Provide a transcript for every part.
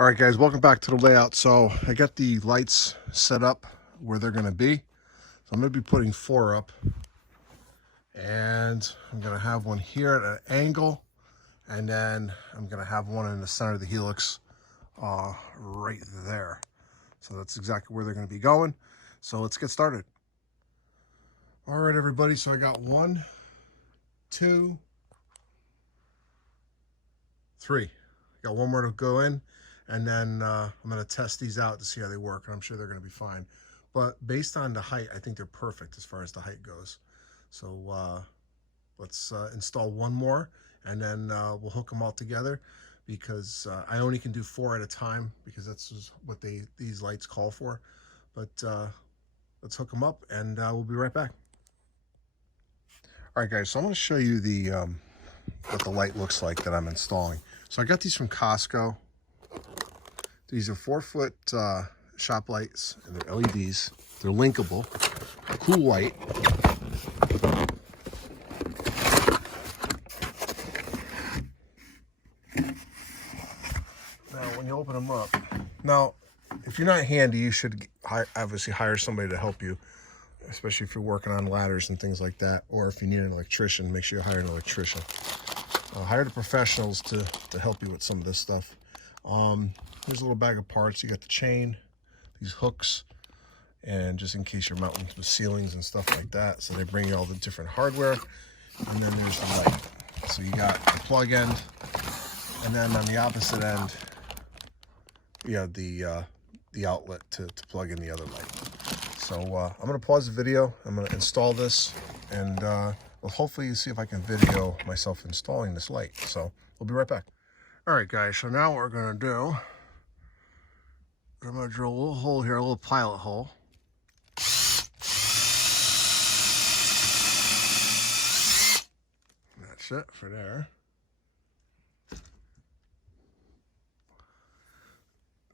All right, guys, welcome back to the layout. So I got the lights set up where they're going to be. So I'm going to be putting 4 up, and I'm going to have one here at an angle, and then I'm going to have one in the center of the helix right there. So that's exactly where they're going to be going. So let's get started. All right, everybody. So I got 1, 2, 3. Got one more to go in. And then I'm going to test these out to see how they work. And I'm sure they're going to be fine. But based on the height, I think they're perfect as far as the height goes. So let's install one more, and then we'll hook them all together, because I only can do 4 at a time, because that's just what these lights call for. But let's hook them up, and we'll be right back. All right, guys, so I'm going to show you what the light looks like that I'm installing. So I got these from Costco. These are 4-foot shop lights, and they're LEDs. They're linkable, cool light. Now, when you open them up, now, if you're not handy, you should obviously hire somebody to help you, especially if you're working on ladders and things like that, or if you need an electrician, make sure you hire an electrician. Hire the professionals to help you with some of this stuff. Here's a little bag of parts. You got the chain, these hooks, and just in case you're mounting with ceilings and stuff like that. So they bring you all the different hardware. And then there's the light. So you got the plug end, and then on the opposite end, you have the outlet to plug in the other light. So I'm going to pause the video. I'm going to install this, and well, hopefully you see if I can video myself installing this light. So we'll be right back. All right, guys, so now what we're going to do, I'm going to drill a little hole here, a little pilot hole. That's it for there.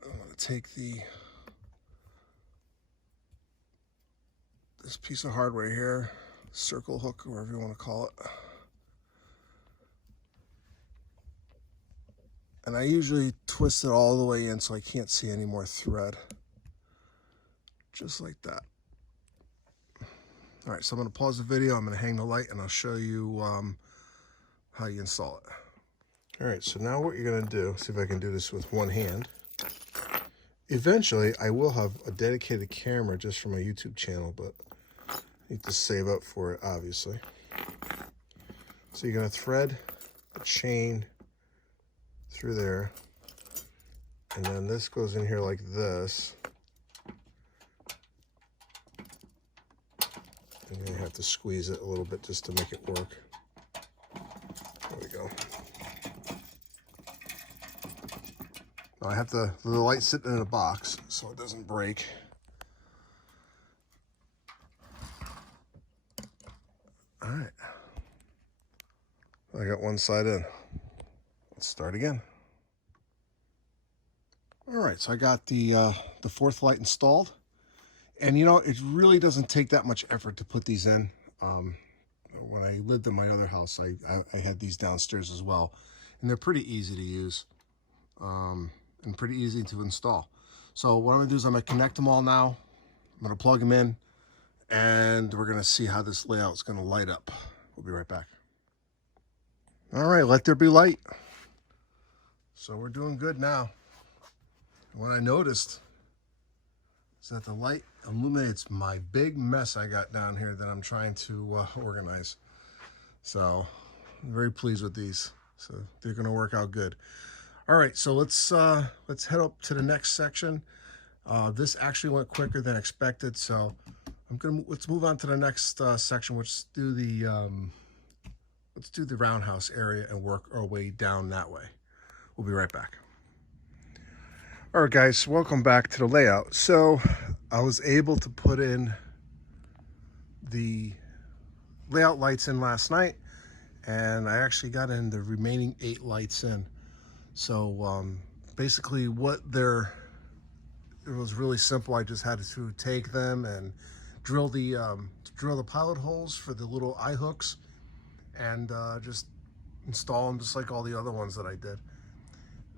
I'm going to take this piece of hardware here, circle hook, or whatever you want to call it. And I usually twist it all the way in so I can't see any more thread. Just like that. All right, so I'm going to pause the video. I'm going to hang the light, and I'll show you how you install it. All right, so now what you're going to do, see if I can do this with one hand. Eventually, I will have a dedicated camera just for my YouTube channel, but I need to save up for it, obviously. So you're going to thread the chain through there, and then this goes in here like this, and you have to squeeze it a little bit just to make it work. There we go. Now I have the light sitting in a box so it doesn't break. All right, I got one side in. Let's start again. All right, so I got the 4th light installed, and you know, it really doesn't take that much effort to put these in. When I lived in my other house, I had these downstairs as well, and they're pretty easy to use and pretty easy to install. So what I'm gonna do is I'm gonna connect them all now. I'm gonna plug them in, and we're gonna see how this layout is gonna light up. We'll be right back. All right, let there be light. So we're doing good now. What I noticed is that the light illuminates my big mess I got down here that I'm trying to organize. So I'm very pleased with these. So they're going to work out good. All right, so let's head up to the next section. This actually went quicker than expected, so let's move on to the next section. Let's do the roundhouse area and work our way down that way. We'll be right back. All right, guys, welcome back to the layout. So I was able to put in the layout lights in last night, and I actually got in the remaining 8 lights in. So basically it was really simple. I just had to take them and drill the pilot holes for the little eye hooks, and just install them just like all the other ones that I did.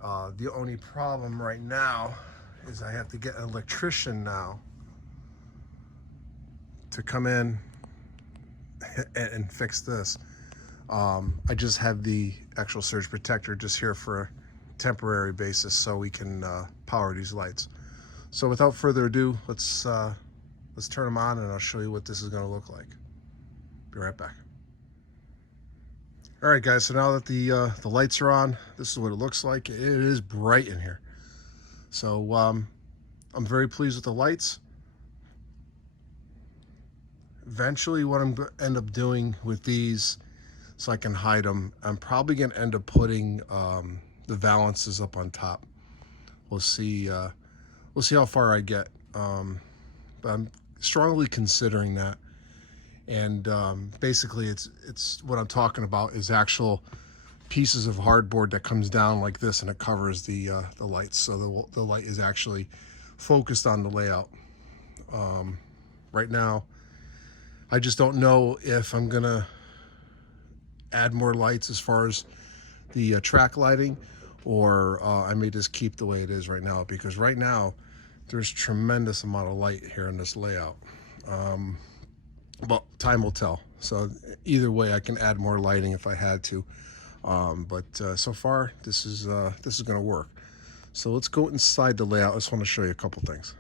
The only problem right now is I have to get an electrician now to come in and fix this. I just have the actual surge protector just here for a temporary basis so we can power these lights. So without further ado, let's turn them on and I'll show you what this is going to look like. Be right back. All right, guys, so now that the lights are on, this is what it looks like. It is bright in here. So I'm very pleased with the lights. Eventually, what I'm going to end up doing with these, so I can hide them, I'm probably going to end up putting the valances up on top. We'll see how far I get. But I'm strongly considering that. And basically, it's what I'm talking about is actual pieces of hardboard that comes down like this, and it covers the lights, so the light is actually focused on the layout. Right now, I just don't know if I'm gonna add more lights as far as the track lighting, or I may just keep the way it is right now, because right now there's tremendous amount of light here in this layout. But time will tell. So either way, I can add more lighting if I had to. But so far, this is going to work. So let's go inside the layout. I just want to show you a couple things.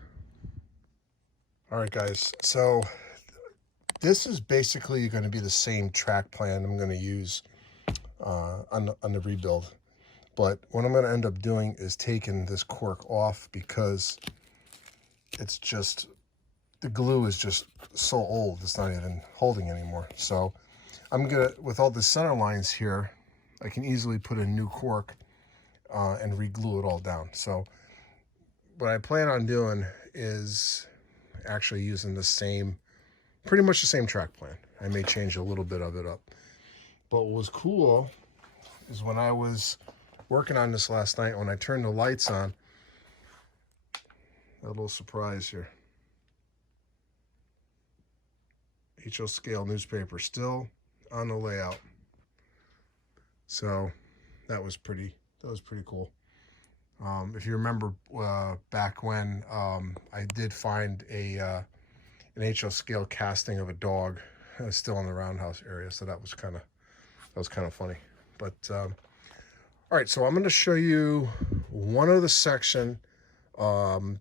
All right, guys. So this is basically going to be the same track plan I'm going to use on the rebuild. But what I'm going to end up doing is taking this cork off, because it's just, the glue is just so old, it's not even holding anymore. So I'm gonna, with all the center lines here, I can easily put a new cork and re-glue it all down. So what I plan on doing is actually using the same, pretty much the same track plan. I may change a little bit of it up. But what was cool is when I was working on this last night, when I turned the lights on, a little surprise here. HO scale newspaper still on the layout. So that was pretty cool. If you remember back when I did find an HO scale casting of a dog still in the roundhouse area, so that was kind of funny. But all right, so I'm going to show you one other section on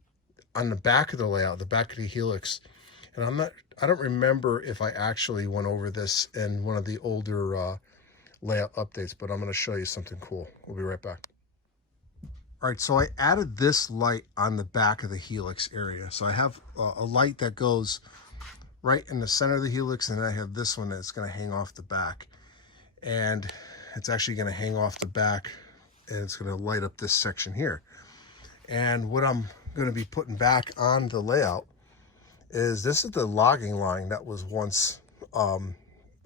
the back of the layout, the back of the helix, and I don't remember if I actually went over this in one of the older layout updates, but I'm going to show you something cool. We'll be right back. All right, so I added this light on the back of the helix area. So I have a light that goes right in the center of the helix, and I have this one that's going to hang off the back. And it's actually going to hang off the back, and it's going to light up this section here. And what I'm going to be putting back on the layout is, this is the logging line that was once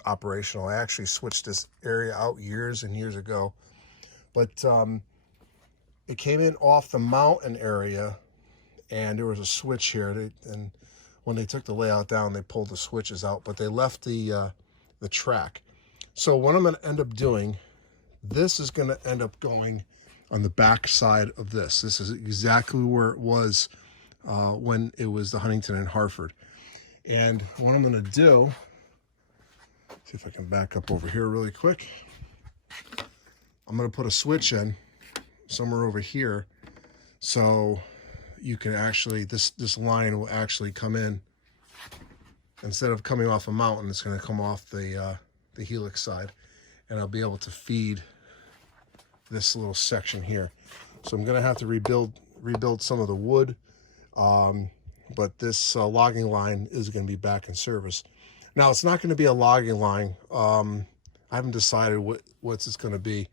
operational. I actually switched this area out years and years ago, but it came in off the mountain area, and there was a switch here. And when they took the layout down, they pulled the switches out, but they left the track. So what I'm going to end up doing, this is going to end up going on the back side of this. This is exactly where it was when it was the Huntington and Hartford. And what I'm going to do, see if I can back up over here really quick. I'm going to put a switch in somewhere over here, so you can actually, this line will actually come in. Instead of coming off a mountain, it's going to come off the helix side, and I'll be able to feed this little section here. So I'm going to have to rebuild some of the wood, but this logging line is going to be back in service. Now, it's not going to be a logging line. I haven't decided what's it's going to be,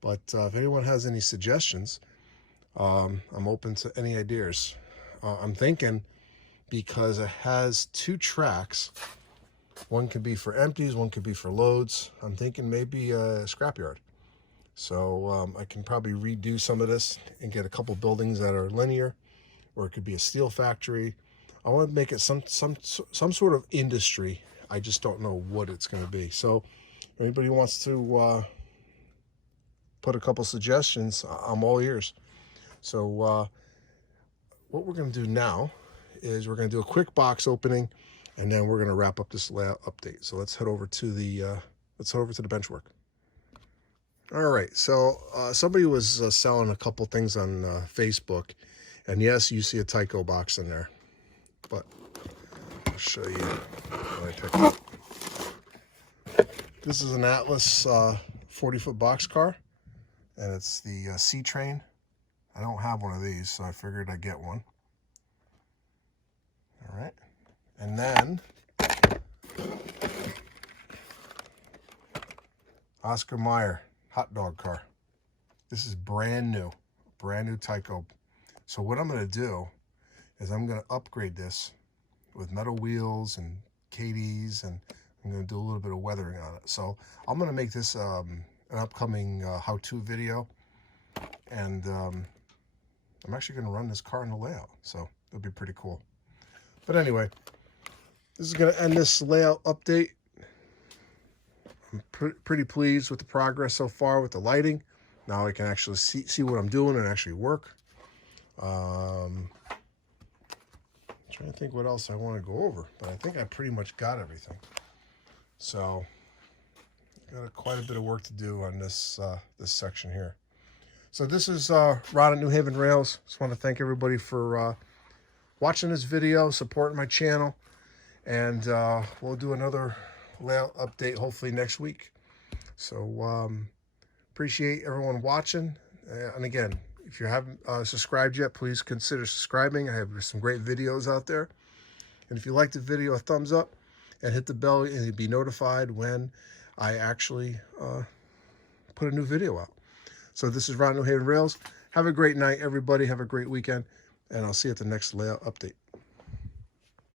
but if anyone has any suggestions, I'm open to any ideas. I'm thinking, because it has two tracks, one could be for empties, one could be for loads, I'm thinking maybe a scrapyard. So I can probably redo some of this and get a couple buildings that are linear, or it could be a steel factory. I want to make it some sort of industry. I just don't know what it's going to be. So if anybody wants to put a couple suggestions, I'm all ears. So what we're going to do now is we're going to do a quick box opening, and then we're going to wrap up this layout update. So let's head over to the bench work. All right, so somebody was selling a couple things on Facebook, and yes, you see a Tyco box in there, but I'll show you what I picked up. This is an Atlas 40-foot box car, and it's the C-Train. I don't have one of these, so I figured I'd get one. All right, and then Oscar Mayer hot dog car. This is brand new Tyco. So what I'm going to do is I'm going to upgrade this with metal wheels and KDs, and I'm going to do a little bit of weathering on it. So I'm going to make this an upcoming how-to video, and I'm actually going to run this car in the layout, so it'll be pretty cool. But anyway, this is going to end this layout update. I'm pretty pleased with the progress so far with the lighting. Now I can actually see what I'm doing and actually work. I'm trying to think what else I want to go over, but I think I pretty much got everything. So got quite a bit of work to do on this this section here. So this is Ron at New Haven Rails. Just want to thank everybody for watching this video, supporting my channel, and we'll do another layout update hopefully next week. So appreciate everyone watching, and again, if you haven't subscribed yet, please consider subscribing. I have some great videos out there, and if you like the video, a thumbs up and hit the bell, and you'll be notified when I actually put a new video out. So this is Ron New Haven Rails. Have a great night, everybody. Have a great weekend, and I'll see you at the next layout update.